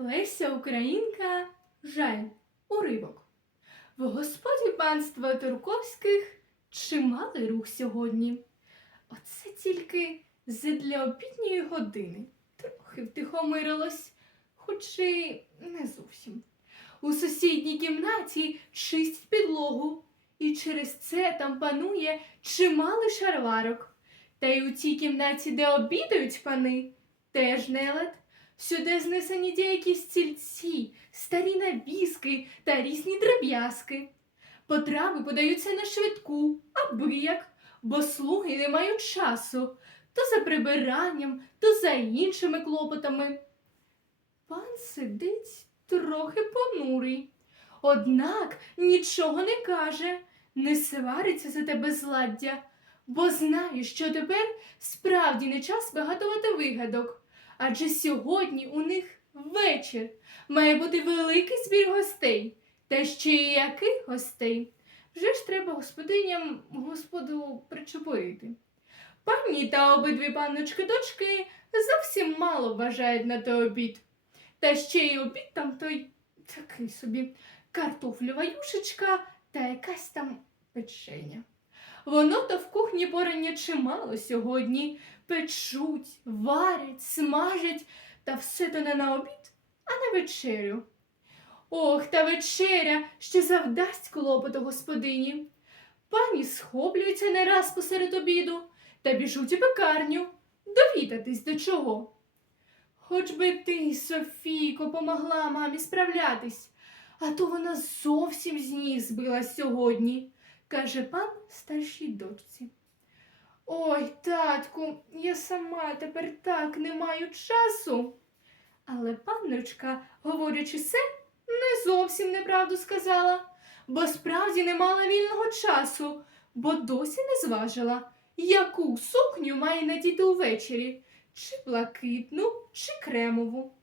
Леся Українка жаль, уривок. В господі панства Турковських чималий рух сьогодні. Оце тільки задля обідньої години. Трохи втихомирилось, хоч і не зовсім. У сусідній кімнаті чистять підлогу, і через це там панує чималий шарварок. Та й у тій кімнаті, де обідають пани, теж нелад. Сюди знесені деякі стільці, старі навіски та різні драб'язки. Потрави подаються на швидку, аби як, бо слуги не мають часу то за прибиранням, то за іншими клопотами. Пан сидить трохи понурий, однак нічого не каже, не свариться за тебе зладдя, бо знає, що тепер справді не час вигадувати вигадок. Адже сьогодні у них вечір. Має бути великий збір гостей. Та ще й яких гостей? Вже ж треба господиням господу причепурити. Пані та обидві панночки дочки зовсім мало вважають на той обід. Та ще й обід там той такий собі картофлева юшечка та якась там печеня. Воно то в кухні порання чимало сьогодні. Печуть, варять, смажать, та все то не на обід, а на вечерю. Ох, та вечеря ще завдасть клопоту господині. Пані схоплюються не раз посеред обіду та біжуть у пекарню довідатись до чого. Хоч би ти, Софійко, помогла мамі справлятись, а то вона зовсім з ніг збилась сьогодні, каже пан старшій дочці. Ой, татку, я сама тепер так не маю часу. Але панночка, говорячи це, не зовсім неправду сказала, бо справді не мала вільного часу, бо досі не зважила, яку сукню має надіти увечері, чи блакитну, чи кремову.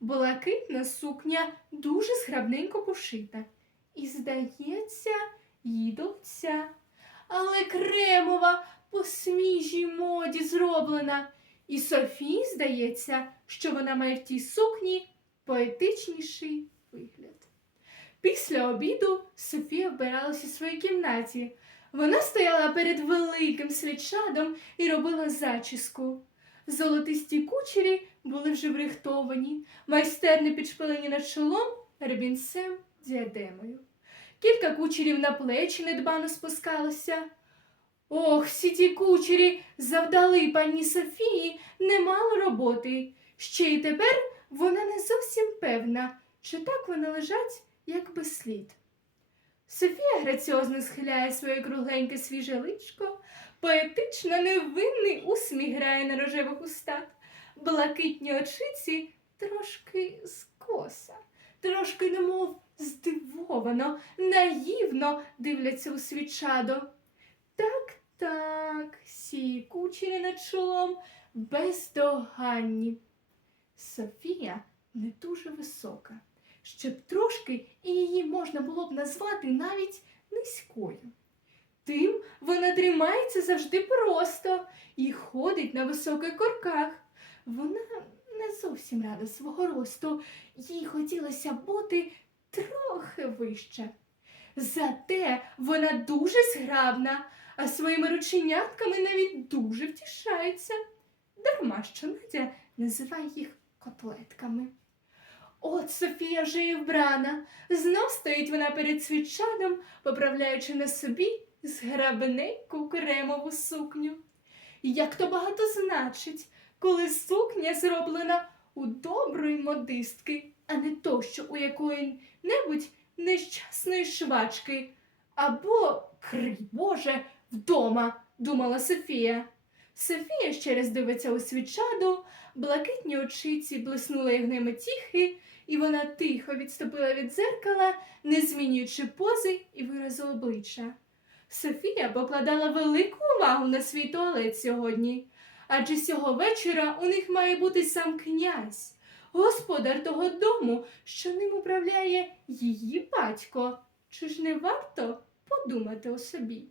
Блакитна сукня дуже зграбненько пошита, і, здається, до. Але кремова по свіжій моді зроблена. І Софії здається, що вона має в тій сукні поетичніший вигляд. Після обіду Софія вбиралася в своїй кімнаті. Вона стояла перед великим свічадом і робила зачіску. Золотисті кучері були вже врихтовані, майстерно підшпилені над чолом ребінцем діадемою. Кілька кучерів на плечі недбано спускалося. Ох, всі ті кучері завдали пані Софії немало роботи. Ще й тепер вона не зовсім певна, чи так вони лежать, як би слід. Софія граціозно схиляє своє кругленьке свіже личко, поетично невинний усміх грає на рожевих устах, блакитні очиці трошки скоса, трошки немов здивовано, наївно дивляться у свічадо. Так, так, сі кучері над чолом бездоганні. Софія не дуже висока, щоб трошки і її можна було б назвати навіть низькою. Тим вона тримається завжди просто і ходить на високих корках. Вона не зовсім рада свого росту, їй хотілося бути трохи вище. Зате вона дуже зграбна, а своїми рученятками навіть дуже втішається. Дарма що Надя називає їх котлетками. От Софія вже і вбрана. Знов стоїть вона перед свічадом, поправляючи на собі зграбненьку кремову сукню. Як то багато значить, коли сукня зроблена у доброї модистки, а не то, що у якої-небудь нещасної швачки. Або, крий Боже, вдома, думала Софія. Софія ще раз дивиться у свічаду, блакитні очиці блиснули ягними тіхи, і вона тихо відступила від дзеркала, не змінюючи пози і виразу обличчя. Софія покладала велику увагу на свій туалет сьогодні, адже цього вечора у них має бути сам князь, господар того дому, що ним управляє її батько. Чи ж не варто подумати о собі?